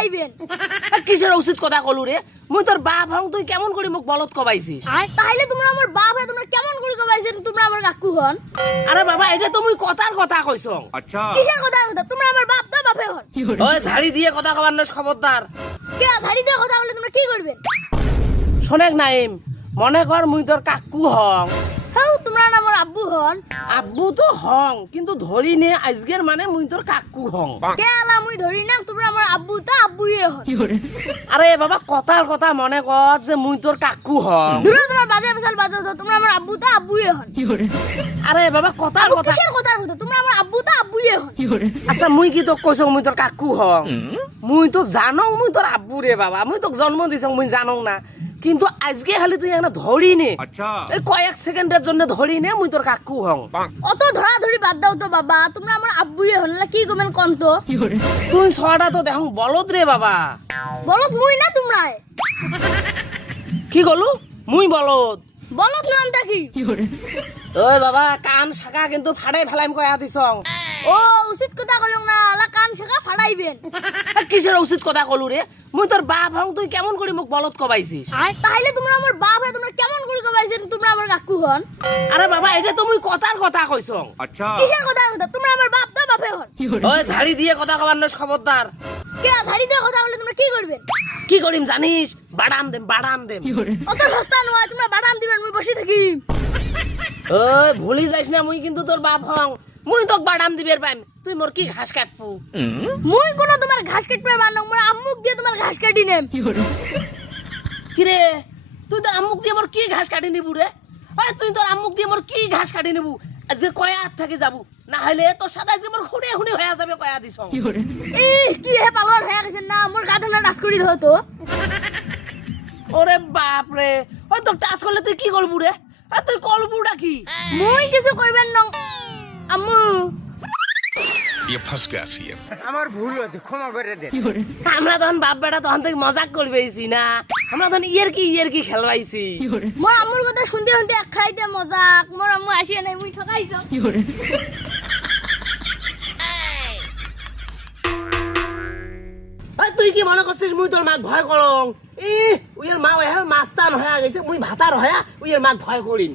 ফাড়াইবেন। কিসের উচিত কথা কলু রে? মুই তোর বাপ হং, তুই কেমন করে মুখ বলত কবাইছিস? তাহলে তোমরা আমার বাপ হয়ে তোমরা কেমন করে কবাইছেন তোমরা আমার কাকু হন? আরে বাবা, এটা তো মুই কথার কথা কইছ। কিসের কথা তোমরা আমার বাপ তো বাপে হন? ওই ঝাড়ি দিয়ে কথা কবার নস, খবরদার। কে ঝাড়ি দিয়ে কথা বলে তোমরা কি করবেন? শোনেক নাইম, মনে কর মুই তোর কাকু হং। হ্যাঁ, তোমরা না আমার আব্বু হন। আব্বু তো হং, কিন্তু ধরি নে আজকের মানে মুই তোর কাকু হং। কে আলা মুই ধরি না তোমরা আমার আব্বু তা আব্বুই হন। আরে বাবা, কথার কথা মনে কর যে মুই তোর কাকু হং। দূরে তোমার বাজে বেসাল বাজে তো তোমরা আমার আব্বু তা আব্বুই হন। আরে বাবা, কথার কথা। কিসের কথার কথা তোমরা আমার আব্বু তা আব্বুই হন। আচ্ছা, মুই কি তোক কইছ মুই তোর কাকু হং? মুই তো জানো মুই তোর আব্বু রে বাবা, মুই তোক জন্ম দিছ মুই জানো না, কিন্তু আজকে খালি তুই একটা ধরি নে, এই কয়েক সেকেন্ডের জন্য ধরি নে মুই তোর কাকু হং। অত ধরা ধরি বাদ দাও তো বাবা, তোমরা আমার আব্বুই হন না, কি গমেন কোন তো? তুই ছড়া তো দেখো বলদ রে বাবা। বলত মুই না তোমরাই। কি গলু? মুই বলদ? বলত নামটা কি? ওই বাবা, কান শাখা কিন্তু ফাড়াই ফেলাইম কয়া দিছ। ও উচিত কথা কলং না, আলা কান শেখা ফাড়াইবেন। কিসের উচিত কথা কলু রে? মুই তোর বাপ হং, তুই কেমন করে মুখ বলদ কবাইছিস? তাহলে তোমরা আমার বাপ হয়ে তোমরা কেমন করে কবাইছেন তোমরা আমার কাকু হন? আরে বাবা, এটা তো মুই কথার কথা কইছ। কিসের কথার কথা তোমরা আমার বাপ তো বাপে হন। ওই ঝাড়ি দিয়ে কথা কবার নস, খবরদার। কে ঝাড়ি দিয়ে কথা বলে তোমরা কি করবেন? কি করিম জানিস? বাদাম দেম, বাদাম দেম। অত সস্তা নয়, তোমরা বাদাম দিবেন মুই বসে থাকি। ওই ভুলি যাইস না, মুই কিন্তু তোর বাপ হং, মুই তোক বাদাম দিবের পাইম, তুই মোর কি ঘাস কাটবো? মুই কোনো তোমার ঘাস কাটবে মানং, মোর আম্মুক দিয়ে তোমার ঘাস কাটি নেম। কি রে, তুই তোর আম্মুক দিয়ে মোর কি ঘাস কাটি নিবু রে? ওই তুই তোর আম্মুক দিয়ে মোর কি ঘাস কাটি নিবু? যে কয়া হাত থেকে যাবো, না হলে তোর সাথে যে মোর খুনে খুনে হয়ে যাবে কয়া দিছ। কি হে পাগল হয়ে গেছেন না, মোর গাধা না নাচ করি ধরতো। ওরে বাপ রে, ওই তোর টাচ করলে তুই কি করবু রে? আর তুই কলবুটা কি? মুই কিছু করবেন নং আম্মু। ये फंस गया सीएम। আমার ভুল হয়েছে, ক্ষমা করে দে। আমরা তখন বাপ বেটা তখন থেকে মজাক করবেছি না, আমরা তখন ইয়ের কি খেলবাইছি। মোর আম্মুর কথা শুনতে শুনতে এক খাইতে মজাক, মোর আম্মু আসিয়া নাই মুই ঠকাইছো। ওই তুই কি মনে করছিস মুই তোর মাক ভয় করং? উইয়ের মা মাস্তান হয়ে গেছে, মুই ভাতার হয়া উইয়ের মাক ভয় করিম।